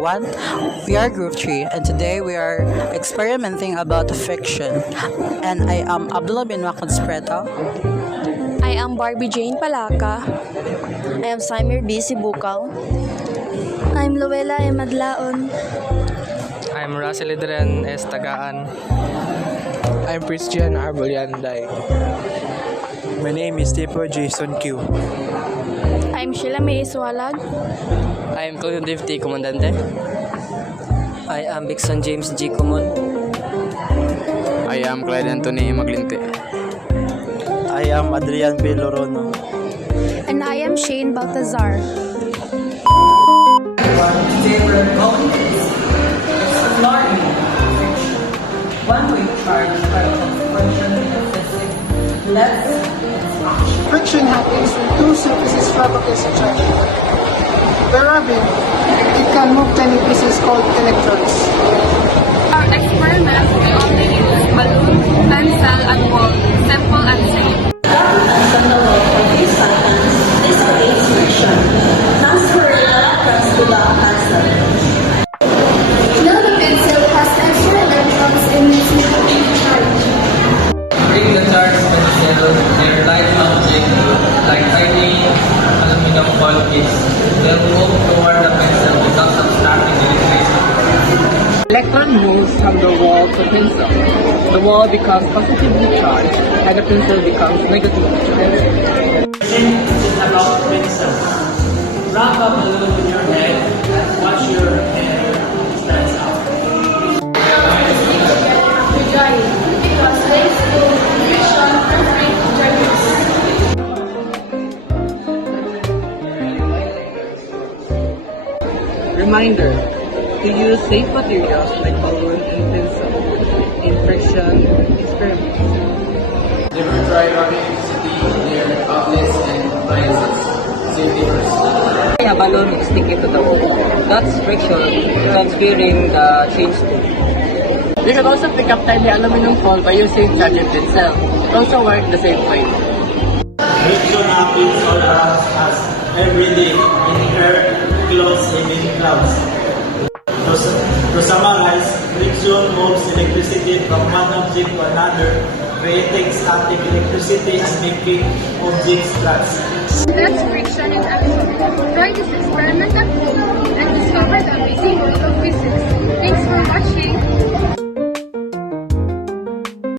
everyone. We are Group 3 and today we are experimenting about fiction. And I am Abdullah bin Mahmoud Spreta. I am Barbie Jane Palaka. I am Samir B. Sibukal. I'm Luella M. Adlaon. I'm Russell Idren S. Tagaan. I'm Christian Arbolianday. My name is Tipo Jason Q. I'm Sheila May Iswalag. I am Claudio Divti, Comandante. I am Bixon James G. Kumon. I am Clyde Anthony Maglinte. I am Adrian B. Lorono. And I am Shane Baltazar. Today we're going to exploring fiction. One way charge by function of physics. Let's Friction happens when two surfaces flip-against each other. Wherever it can move tiny pieces called electrons. Our experiment we only use balloon, pencil, and wall, simple and safe. From the wall of this substance, this creates friction. Transfer electrons to the pencil. Now the pencil has extra electrons in its negative charge. Bring the charge pencil near light object like tiny aluminum ball case. They'll move toward the pencil without subtracting electricity. Electron moves from the wall to pencil. The wall becomes positively charged and the pencil becomes negatively charged. Friction is about pencil. Wrap a balloon in your head and watch your hair stands out. Because thanks to friction, perfect charges. Reminder to use safe materials like balloon and pencil in friction experiments. Never try running electricity near outlets and appliances. Safety first. A balloon is sticky to the wall. That's friction transferring the change to. You can also pick up tiny aluminum foil by using charges itself. It also works the same way. Friction happens all around us every day in air, clothes, even in clouds. To summarize, friction moves electricity from one object to another, creating static electricity and making objects flux. That's friction in action. Try this experiment at home and discover the amazing world of physics. Thanks for watching.